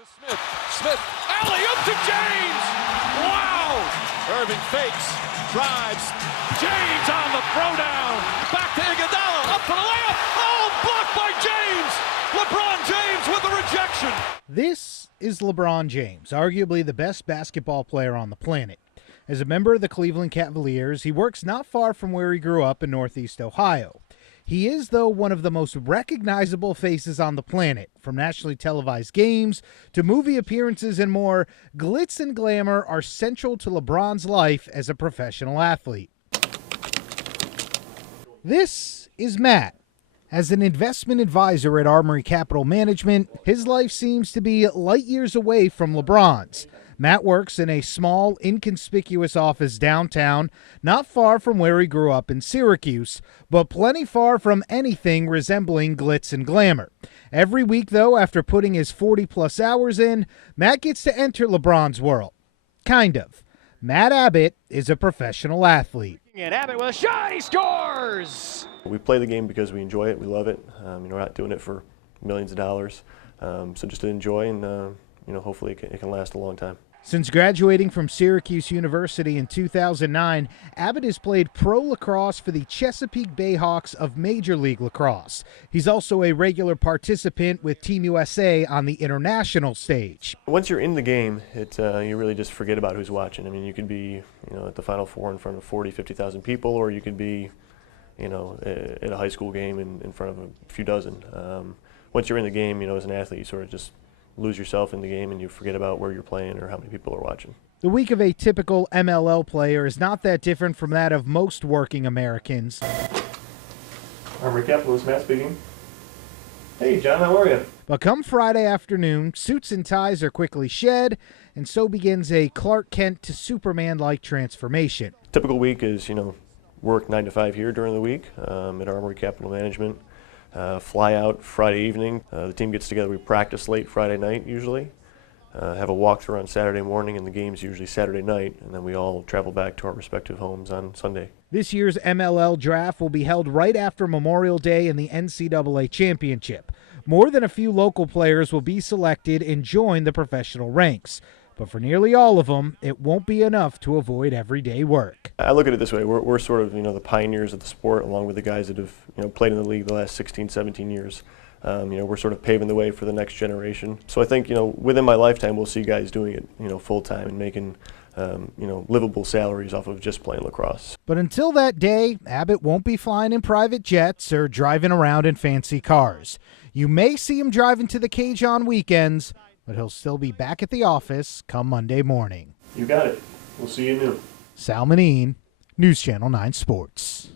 To Smith. Smith, alley-oop to James! Wow! Irving fakes, drives. James on the throwdown. Back to Iguodala, up for the layup. Oh, blocked by James! LeBron James with the rejection. This is LeBron James, arguably the best basketball player on the planet. As a member of the Cleveland Cavaliers, he works not far from where he grew up in Northeast Ohio. He is, though, one of the most recognizable faces on the planet. From nationally televised games to movie appearances and more, glitz and glamour are central to LeBron's life as a professional athlete. This is Matt. As an investment advisor at Armory Capital Management, his life seems to be light years away from LeBron's. Matt works in a small, inconspicuous office downtown, not far from where he grew up in Syracuse, but plenty far from anything resembling glitz and glamour. Every week, though, after putting his 40-plus hours in, Matt gets to enter LeBron's world. Kind of. Matt Abbott is a professional athlete. And Abbott with a shot, he scores! We play the game because we enjoy it, we love it. We're not doing it for millions of dollars. So just to enjoy and hopefully it can last a long time. Since graduating from Syracuse University in 2009, Abbott has played pro lacrosse for the Chesapeake Bayhawks of Major League Lacrosse. He's also a regular participant with Team USA on the international stage. Once you're in the game, you really just forget about who's watching. I mean, you could be at the Final Four in front of 40, 50,000 people, or you could be at a high school game in front of a few dozen. Once you're in the game, as an athlete, you sort of just lose yourself in the game and you forget about where you're playing or how many people are watching. The week of a typical MLL player is not that different from that of most working Americans. Armory Capitalist, Matt speaking. Hey, John, how are you? But come Friday afternoon, suits and ties are quickly shed, and so begins a Clark Kent to Superman-like transformation. Typical week is, work 9 to 5 here during the week at Armory Capital Management. Fly out Friday evening. The team gets together. We practice late Friday night usually. Have a walkthrough on Saturday morning, and the game's usually Saturday night, and then we all travel back to our respective homes on Sunday. This year's MLL draft will be held right after Memorial Day and the NCAA Championship. More than a few local players will be selected and join the professional ranks. But for nearly all of them, it won't be enough to avoid everyday work. I look at it this way. We're sort of, the pioneers of the sport, along with the guys that have, played in the league the last 16, 17 years. We're sort of paving the way for the next generation. So I think, within my lifetime, we'll see guys doing it, full time and making, livable salaries off of just playing lacrosse. But until that day, Abbott won't be flying in private jets or driving around in fancy cars. You may see him driving to the cage on weekends, but he'll still be back at the office come Monday morning. You got it. We'll see you noon. Sal Manine, News Channel 9 Sports.